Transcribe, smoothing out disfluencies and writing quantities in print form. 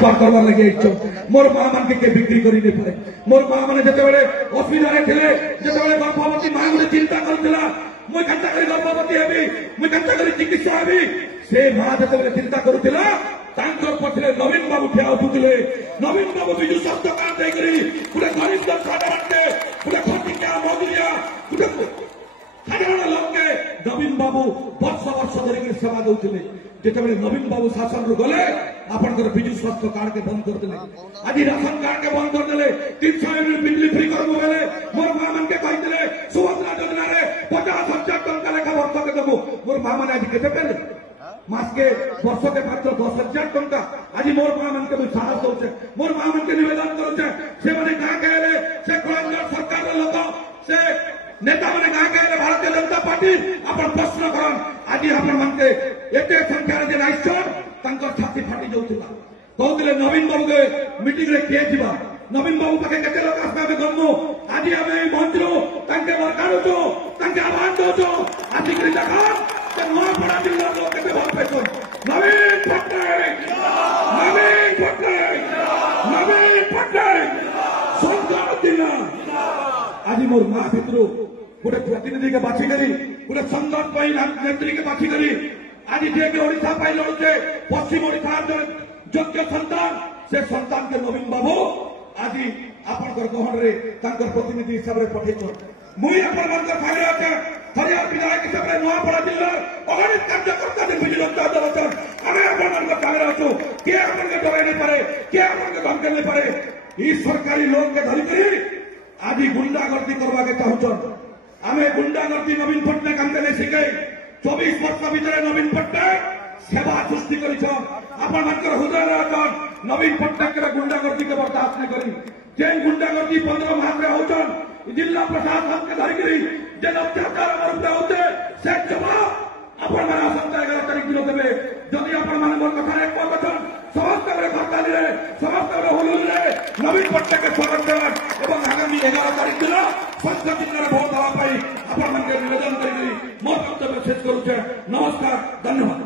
आशीर्वाद करवार लगे मोर माँ मान के बिक्री करी नहीं पाए मोर माँ मैंने जिते असुविधा थे जिते गर्भवती माँ गोटे चिंता करूला मुझे केन्ता कर गर्भवती हेबी मुझे केन्ता कर चिकित्सा हेबी से माँ जिते चिंता करूला पछे नवीन बाबू ठिया उठुले नवीन बाबू विजु स्वास्थ्य कार्ड देकरी गोटे गरीब साधारण गोटे खटिया मजुरिया गोटे साधारण लोक नवीन बाबू वर्ष वर्ष धरिक सेवा दौले जिते नवीन बाबू शासन रू गले आपंकर विजु स्वास्थ्य कार्ड के बंद करदे आज राशन कार्ड के बंद करदे 300 यूनिट बिजली फ्री करबो बेले मोर मां मन के कहितले सुभद्रा योजना रे 50,000 टंका लेखा वर्ष के देबो मोर मां मन आज केते पेले मास के वर्ष के मात्र 10,000 टंका आज मोर मां मन के साहस होचे मोर मां मन के निवेदन करूचे से माने का कहले से कलंदर सरकार रे लोक से नेता मैंने कहा कि भारतीय जनता पार्टी अपन प्रश्न करन आज अपन मन के एते संख्या जे नाइसन तंकर छाती फाटी जाउतला कहउतले नवीन बाबू के मीटिंग रे के थिबा नवीन बाबू पाके केते लोक आसबे गमु आज हम ए मंत्र तंके सरकार जो तंके आवाज दो आज के जगह के नवा बड़ा जिला लोक केते भर पेछन नवीन पटनायक सरकार दिला आज मोर मां भितरु गोटे प्रतिनिधि के बाछी करी गोटे संगठन नेत्री के बाछी करी आज जे के ओडिशा पाई लड़ुचे पश्चिम ओडिशा योग्य संतान से संतान के नवीन बाबू आज आपनकर गहन रे तांकर प्रतिनिधि हिसाब रे पठेछन मुई आपनकर भागे আছে हरियाणा विधायक हिसाब रे नवापड़ा जिल्ला अगणित कार्यकर्ता ने बिजली जनता दल आमे आपनकर भागे आछो के आपनकर डराई नहीं पारे के आपनकर धमके नहीं पारे ई सरकारी लोग के धरी करी आज गुंडागर्दी करवा के चाहूछन आमे गुंडागर्दी नवीन पटनायक हमके नहीं शिखाई 24 वर्ष भीतर नवीन पटनायक सेवा सृष्टि करिछन आपन मानकर हृदय रहन नवीन पटनायक के गुंडागर्दी के बर्दाश्त नहीं करी जे गुंडागर्दी 15 मास रे होछन जिला प्रशासन के धरी करी जे अत्याचार हमर पे होते से जवाब आपन माने आसंता 11 तारीख दिन देबे जदि आपन माने मोर कथा एक कथन समस्त रे खरताली रे समस्त रे होलुल रे नवीन पटनायक के स्वागत करन एवं आगामी 11 तारीख दिन संसद दिन भोट दवा पाई आपन मन के निवेदन करी मोर वक्तव्य शेष करूछे नमस्कार धन्यवाद।